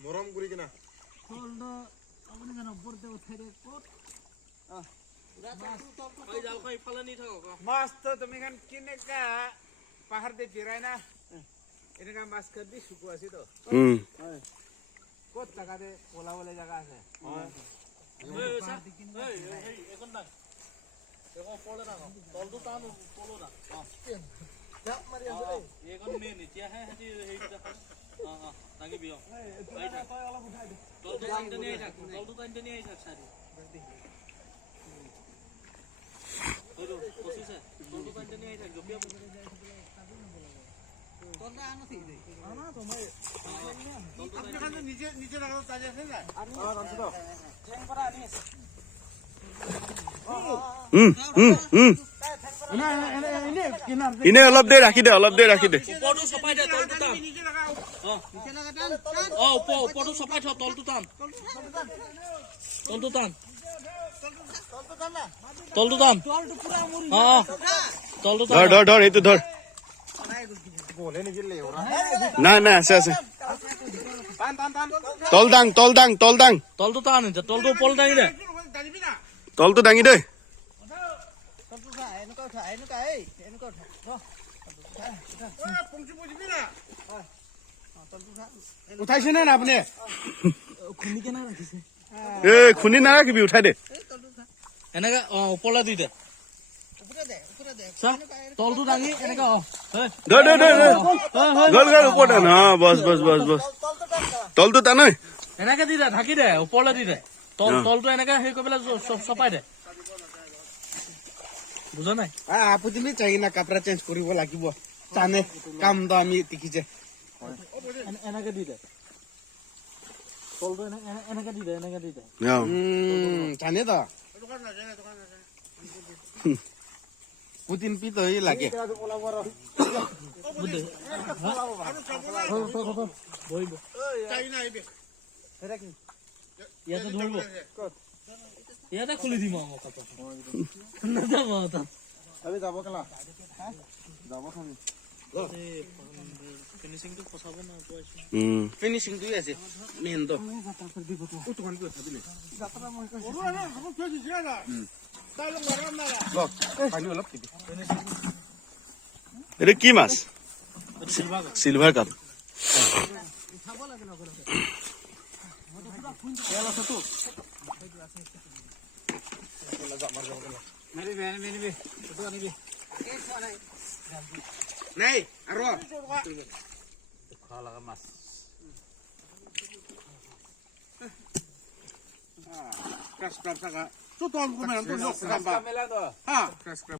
মৰম কৰি কিনা তলটো আপুনি জানো ওপৰতে উঠাই দিয়ে ক'ত মাছটো তুমি খান কেনেকা পাহাৰতে জিৰাই না এনেকা মাছ খাবি শুকু আছে তো ক'ত জাগাতে ওলাবলৈ জাগা আছে ইনে অলপ দেৰি ৰাখি দে ওপৰটো চপাই থ তলটো টান ধৰ এইটো ধৰ নাই আছে তল দাং তলটো টান তলটো ওপৰলৈ দাঙি দে তলটো দাঙি দে উঠাইছে নে আপুনি খুন্দি নাৰাখিবি উঠাই দে এনেকে ওপৰলৈ দি দে তলটো দাঙি এনেকে গ'ল ওপৰতে ন বছ তলটো টান এনেকে দি দে ঢাকি দে ওপৰলৈ দি দে তলটো এনেকে হেৰি কৰি পেলাই চপাই দে বুজা নাই আপুনি চাই না কাপোৰ চেঞ্জ কৰিব লাগিব জানে কামটো আমি দেখিছে এনেকে দি দে তলটো এনেকে দি দে জানে তো পুতিন পিত হৈ লাগে ইয়াতে ধৰিব ইয়াতে খুলি দিম নাযাব যাব কেলা যাব ফিনিচিংটো ফচাব ফিনিচিংটো আছে মেইনটো এইটো কি মাছ চিলভাৰ কাপ নাই আৰু খোৱা লগা মাছ crash crab saka. Tutuan ko man to. মেলা তো Ha, crash crab.